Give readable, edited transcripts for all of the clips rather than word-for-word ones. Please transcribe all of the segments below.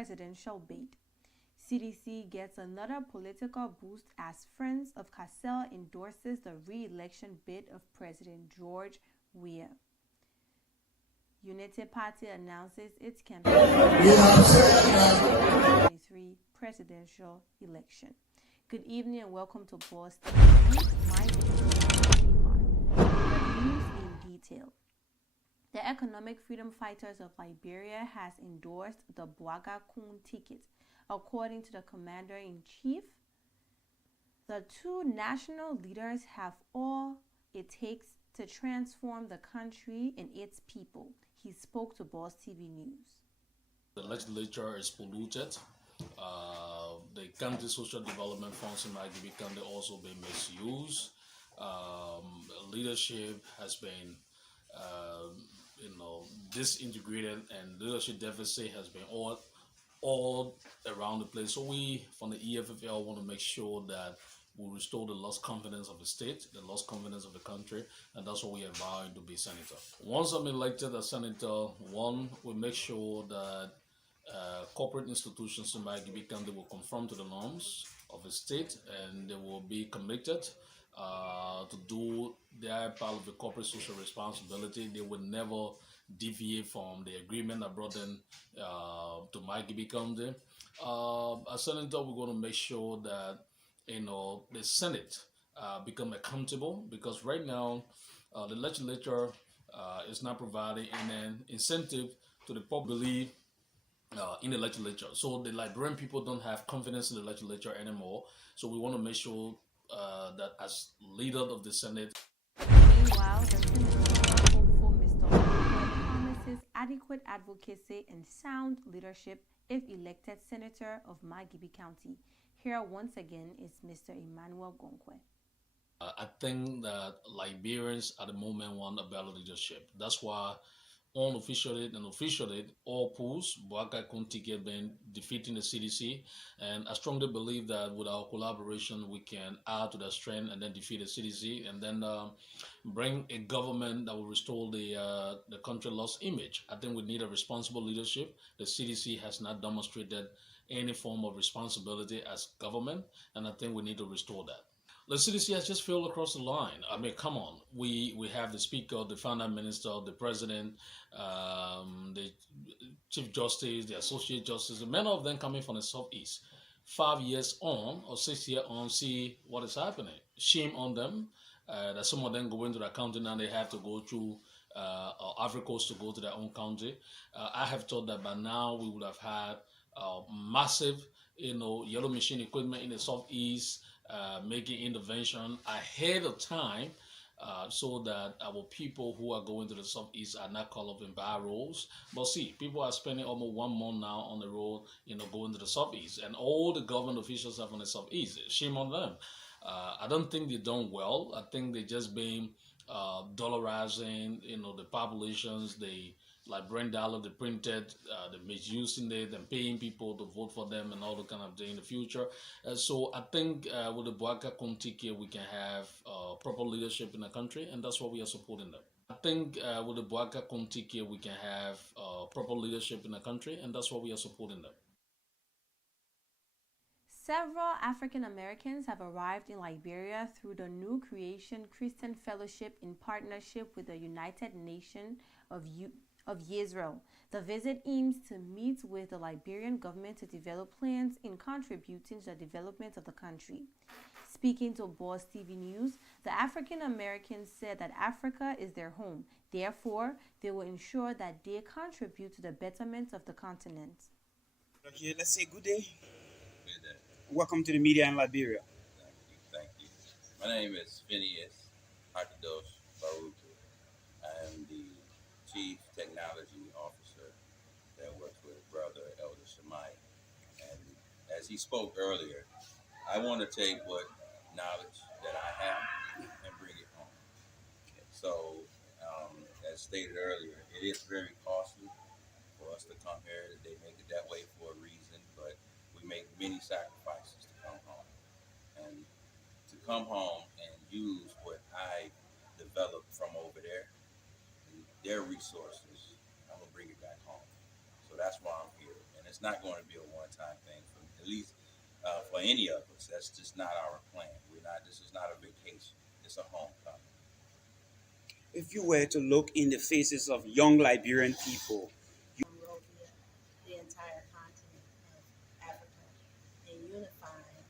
presidential bid. CDC gets another political boost as Friends of Cassell endorses the re-election bid of President George Weah. Unity Party announces its campaign for the 2023 presidential election. Good evening and welcome to Boston. My name is The news in detail. The Economic Freedom Fighters of Liberia has endorsed the Bouagakun ticket. According to the Commander-in-Chief, the two national leaders have all it takes to transform the country and its people. He spoke to Boss TV News. The legislature is polluted. The county social development funds in Magdibi County also been misused. Leadership has been, disintegrated, and leadership deficit has been all around the place. So we, from the EFFL, want to make sure that we restore the lost confidence of the state, the lost confidence of the country, and that's what we are vowing to be senator. Once I'm elected as senator, one, we make sure that corporate institutions in Magdibi County will conform to the norms of the state, and they will be committed to do their part of the corporate social responsibility. They will never deviate from the agreement that brought them to Magdibi County. As senator, we're going to make sure that the Senate become accountable, because right now the legislature is not providing an incentive to the public in the legislature. So the Liberian people don't have confidence in the legislature anymore. So we want to make sure that as leader of the Senate. Meanwhile, the senatorial hopeful Mr. Walker promises adequate advocacy and sound leadership if elected senator of Magdibi County. Here once again is Mr. Emmanuel Gonkwe. I think that Liberians at the moment want a better leadership. That's why unofficially and officially, all polls, Bouagakun ticket been defeating the CDC. And I strongly believe that with our collaboration, we can add to that strength and then defeat the CDC, and then bring a government that will restore the country lost image. I think we need a responsible leadership. The CDC has not demonstrated any form of responsibility as government, and I think we need to restore that. The CDC has just failed across the line. I mean, come on. We have the Speaker, the Finance Minister, the President, the Chief Justice, the Associate Justice, many of them coming from the Southeast. 5 years on, or 6 years on, see what is happening. Shame on them. That some of them go into their county now, they have to go through Ivory Coast to go to their own county. I have thought that by now we would have had massive, yellow machine equipment in the Southeast, making intervention ahead of time, so that our people who are going to the Southeast are not caught up in bad roads. But see, people are spending almost 1 month now on the road, going to the Southeast, and all the government officials are from the Southeast. Shame on them. I don't think they've done well. I think they're just being dollarizing, the populations. They, like Brent Dollar, they printed, they're misusing it and paying people to vote for them and all the kind of thing in the future. So I think with the Bouagakun ticket, we can have proper leadership in the country, and that's why we are supporting them. I think with the Bouagakun ticket, we can have proper leadership in the country, and that's why we are supporting them. Several African Americans have arrived in Liberia through the New Creation Christian Fellowship in partnership with the United Nations of Israel. The visit aims to meet with the Liberian government to develop plans in contributing to the development of the country. Speaking to Boss TV News, the African Americans said that Africa is their home. Therefore, they will ensure that they contribute to the betterment of the continent. Okay, let's say good day. Good day. Welcome to the media in Liberia. Thank you. My name is Phineas Hakadosh Barutu. I am the Chief Technology Officer that works with Brother Elder Shemai. And as he spoke earlier, I want to take what knowledge that I have and bring it home. So, as stated earlier, it is very costly for us to come here. They make it that way for a reason, but we make many sacrifices to come home. And to come home and use what I developed from over there, their resources, I'm going to bring it back home. So that's why I'm here. And It's not going to be a one-time thing, at least for any of us. That's just not our plan. This is not a vacation. It's a homecoming. If you were to look in the faces of young Liberian people, Monrovia, the entire continent of Africa, and unifying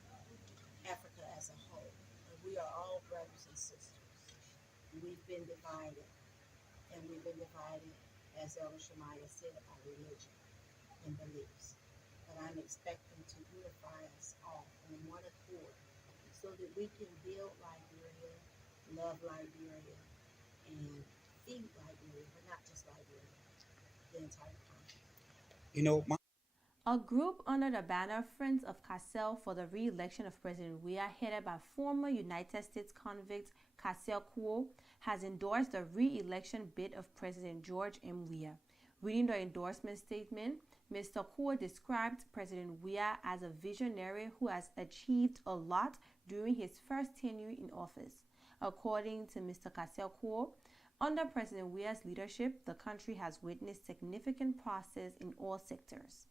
Africa as a whole. And we are all brothers and sisters. We've been divided, and we've been divided, as Elder Shemaiah said, by religion and beliefs. But I'm expecting to unify us all on one accord so that we can build Liberia, love Liberia, and feed Liberia, but not just Liberia, the entire continent. A group under the banner Friends of Cassell for the re-election of President Weah, headed by former United States convict Cassell Kuo, has endorsed the re-election bid of President George M. Weah. Reading the endorsement statement, Mr. Kuo described President Weah as a visionary who has achieved a lot during his first tenure in office. According to Mr. Cassell Kuo, under President Weah's leadership, the country has witnessed significant progress in all sectors.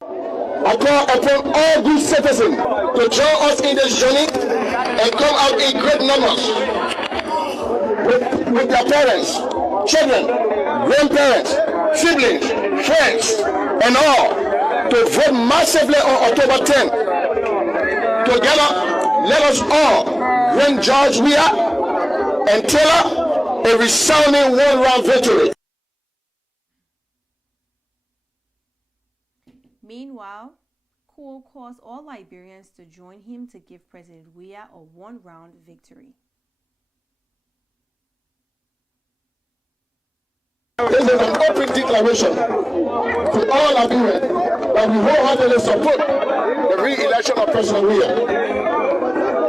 I call upon all good citizens to join us in this journey and come out in great numbers with their parents, children, grandparents, siblings, friends, and all to vote massively on October 10th. Together, let us all grant George Weah and Taylor a resounding one-round victory. Meanwhile, Kuo calls all Liberians to join him to give President Weah a one-round victory. This is an open declaration to all Liberians that we wholeheartedly support the re-election of President Weah.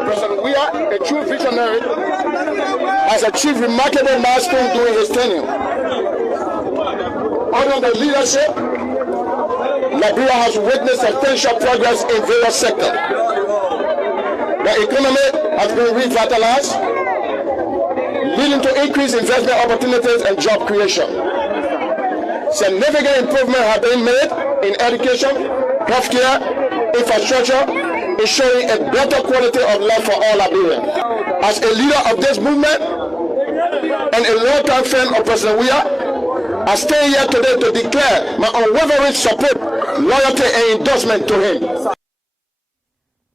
President Weah, a true visionary, has achieved remarkable milestones during his tenure. Under the leadership, Liberia has witnessed substantial progress in various sectors. The economy has been revitalized, leading to increased investment opportunities and job creation. Significant improvements have been made in education, healthcare, infrastructure, ensuring a better quality of life for all Liberians. As a leader of this movement and a long-time friend of President Weah, I stand here today to declare my unwavering support, loyalty, and endorsement to him.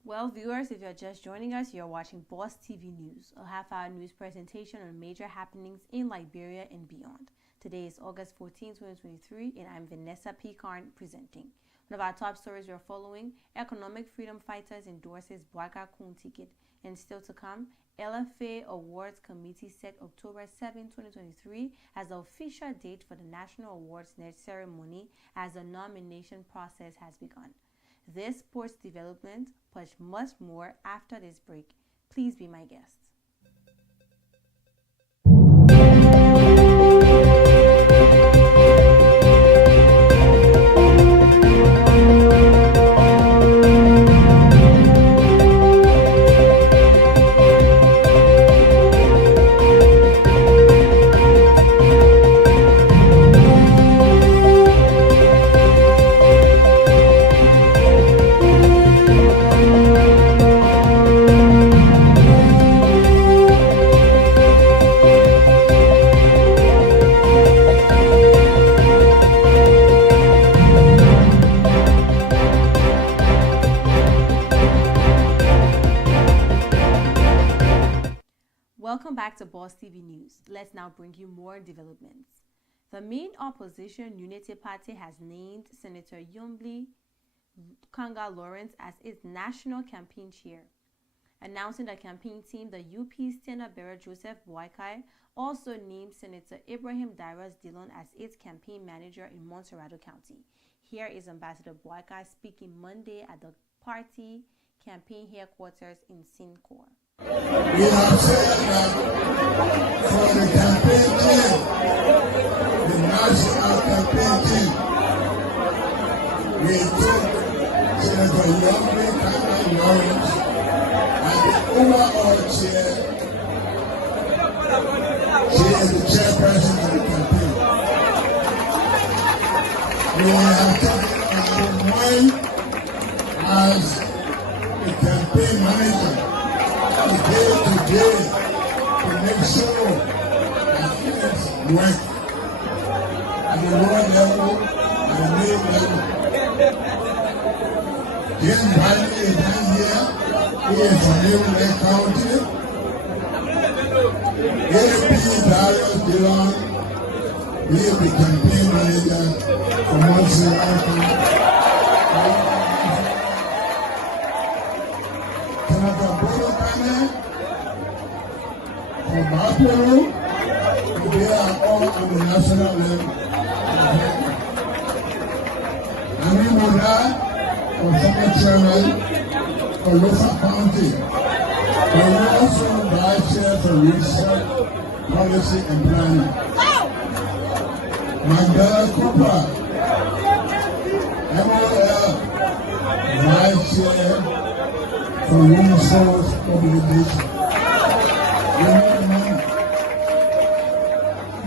Well, viewers, if you're just joining us, you're watching Boss TV News, a half-hour news presentation on major happenings in Liberia and beyond. Today is August 14, 2023, and I'm Vanessa P. Karn presenting. One of our top stories we're following: economic freedom fighters endorses Bwaka Kun ticket. And still to come, LFA Awards Committee set October 7, 2023 as the official date for the National Awards ceremony as the nomination process has begun. This sports development plus much more after this break. Please be my guest. Welcome back to Boss TV News. Let's now bring you more developments. The main opposition Unity Party has named Senator Yumbli Kanga Lawrence as its national campaign chair. Announcing the campaign team, the UP's standard bearer Joseph Boakai also named Senator Ibrahim Dairas Dillon as its campaign manager in Montserrado County. Here is Ambassador Boakai speaking Monday at the party campaign headquarters in Sincor. We have said that for the campaign team, the national campaign team, we took Senator Yumbli Kanga Lawrence as the overall chair. She is the chairperson of the campaign. We have taken our mind as a campaign manager day to make sure that things work at the world level, at the main level. Jim Biden is down here. He is from Liberia County. AP Darius Dillon, he is the campaign manager for Montreal. Senator Bodo Kane from Buffalo, they are all on the national level. Ami Moda, former chairman for Lofa County. We also vice chair for research, policy and planning. Mandela Cooper, MOL, vice chair for resource mobilization.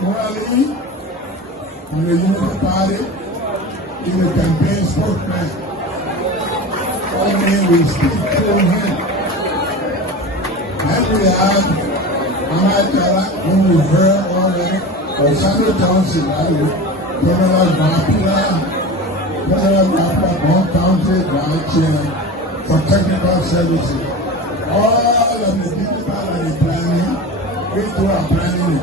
Morally, from the Unity Party, in the campaign spokesman. All men will speak through him. And we have Amatara, whom we've heard already, or Samuel Johnson, Governor Mapira, one county vice chair for technical services. All of the digital and the planning, we do our planning.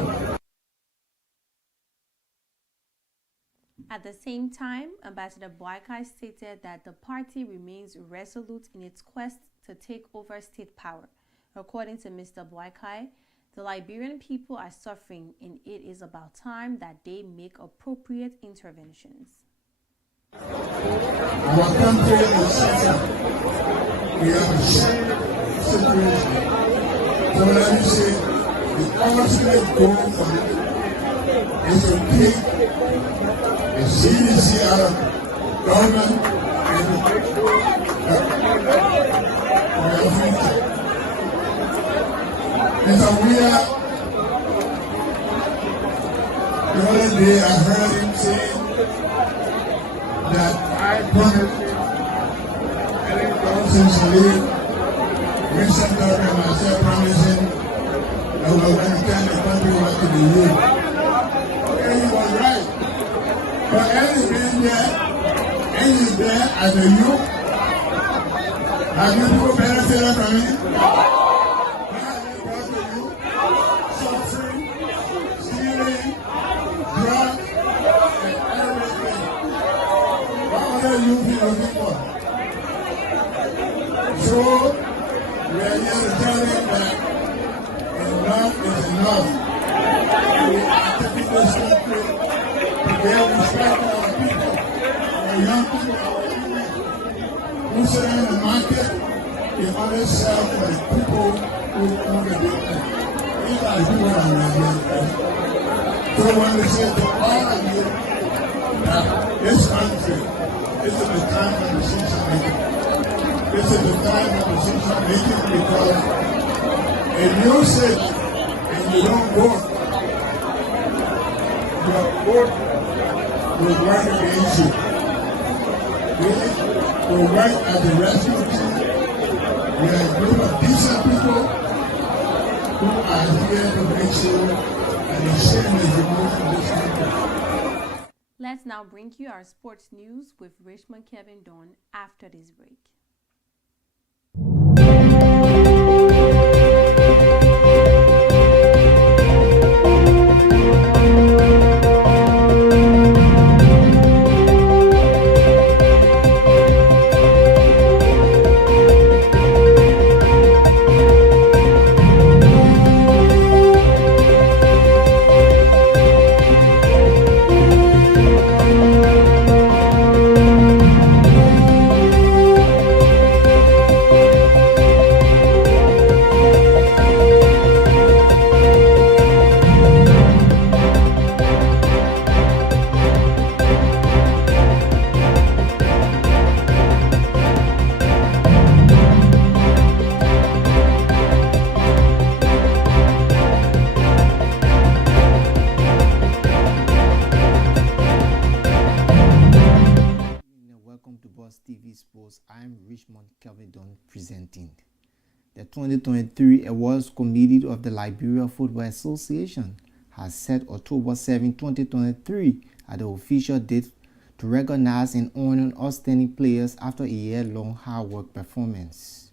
At the same time, Ambassador Boakai stated that the party remains resolute in its quest to take over state power. According to Mr. Boakai, the Liberian people are suffering and it is about time that they make appropriate interventions. Our country is suffering. We have a shared situation. So let me say, the ultimate goal for it is to take the CDC out of government and Mr. Weir, the other day I heard him say that I promised Ellen Johnson to leave. Vincent Tucker and myself promising that we were going to tell the country what to do. And he was right. But Ellen been there, and he's there as a youth. Have you people benefited from it? So, we are here to tell him that enough is enough. We are taking this country to give respect to our people, our young people, our women who sit in the market, they only sell for the people who own the business. These are the people that are Nigerians. So when we say to all of you that this country, this is the time for decision making. This is the time of decision making because if you sit and you don't vote, your vote will work against you. We will work as a rescue team. We are a group of decent people who are here to make sure that the shame is removed from this country. Let's now bring you our sports news with Richmond Kevin Dawn after this break. I'm Richmond Kelvin presenting. The 2023 Awards Committee of the Liberia Football Association has set October 7, 2023 as the official date to recognize and honor outstanding players after a year-long hard work performance.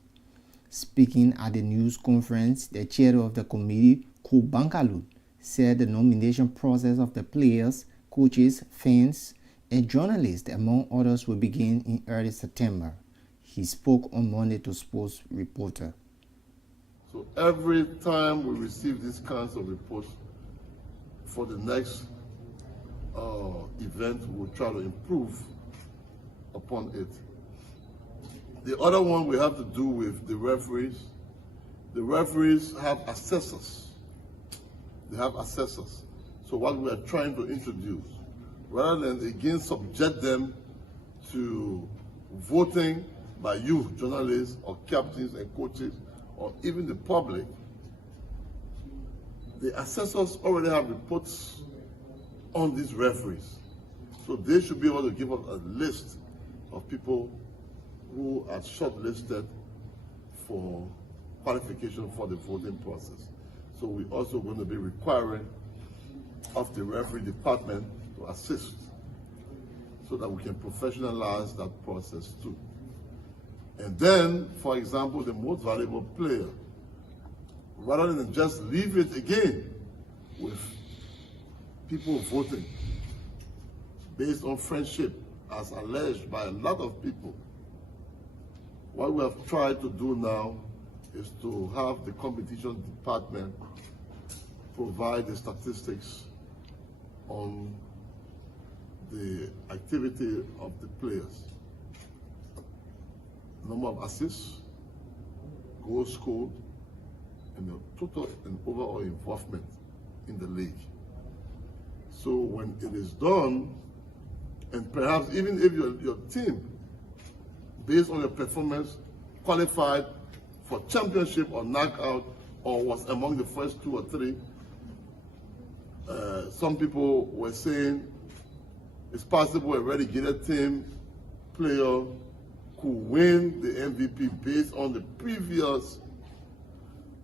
Speaking at the news conference, the chair of the committee, Ko Bankalu, said the nomination process of the players, coaches, fans, and journalists, among others, will begin in early September. He spoke on Monday to sports reporter. So every time we receive these kinds of reports for the next event, we'll try to improve upon it. The other one we have to do with the referees. The referees have assessors. They have assessors. So what we are trying to introduce, rather than again subject them to voting by you, journalists or captains and coaches, or even the public, the assessors already have reports on these referees. So they should be able to give us a list of people who are shortlisted for qualification for the voting process. So we're also going to be requiring of the referee department to assist so that we can professionalize that process too. And then, for example, the most valuable player, rather than just leave it again with people voting based on friendship, as alleged by a lot of people, what we have tried to do now is to have the competition department provide the statistics on the activity of the players. Number of assists, goals scored, and the total and overall involvement in the league. So when it is done, and perhaps even if your team, based on your performance, qualified for championship or knockout, or was among the first 2 or 3, some people were saying it's possible a relegated team player could win the MVP based on the previous.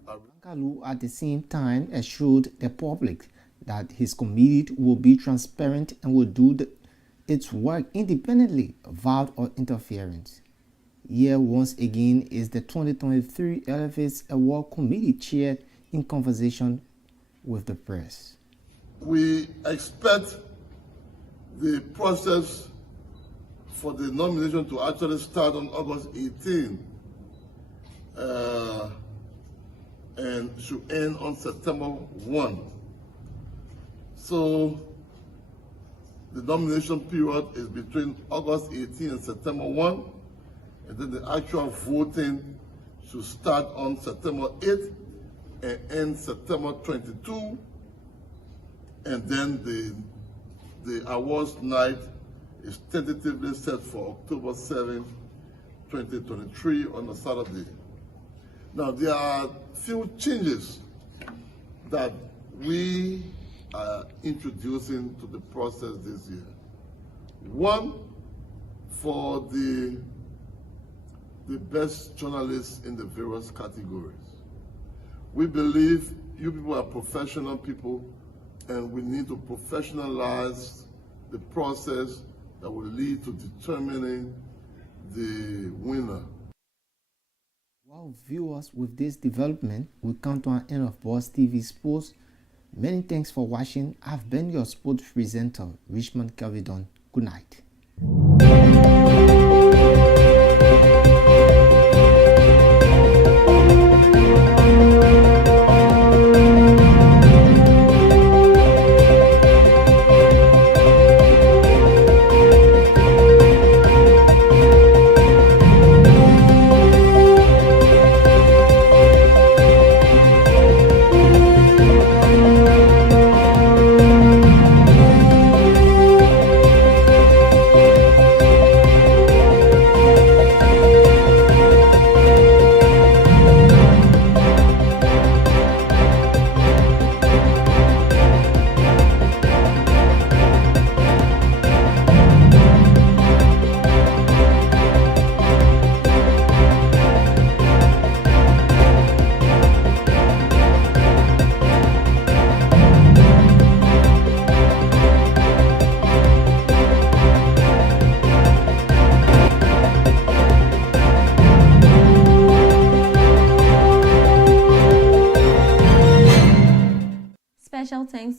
Bankalu at the same time assured the public that his committee will be transparent and will do its work independently without interference. Here once again is the 2023 LFS Award Committee chair in conversation with the press. We expect the process for the nomination to actually start on August 18 and should end on September 1. So the nomination period is between August 18 and September 1, and then the actual voting should start on September 8 and end September 22, and then the awards night is tentatively set for October 7, 2023 on a Saturday. Now, there are few changes that we are introducing to the process this year. One, for the best journalists in the various categories. We believe you people are professional people, and we need to professionalize the process that will lead to determining the winner. Well, viewers, with this development, we come to an end of Boss TV Sports. Many thanks for watching. I've been your sports presenter, Richmond Kelvin. Good night.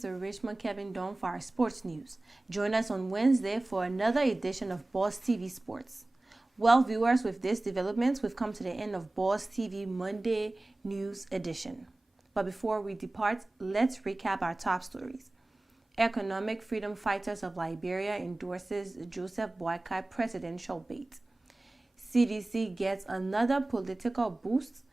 Mr. Richmond Kevin Don for our sports news. Join us on Wednesday for another edition of Boss TV Sports. Well, viewers, with these developments, we've come to the end of Boss TV Monday News Edition. But before we depart, let's recap our top stories. Economic freedom fighters of Liberia endorses Joseph Boakai presidential bid. CDC gets another political boost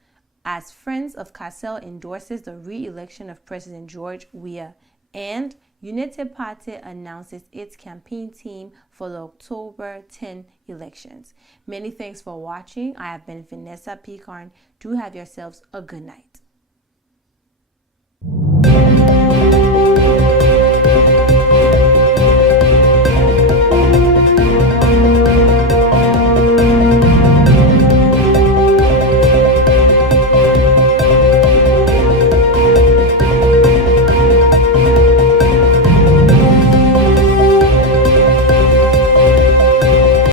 as Friends of Cassell endorses the re-election of President George Weah, and United Party announces its campaign team for the October 10 elections. Many thanks for watching. I have been Vanessa Picarn. Do have yourselves a good night.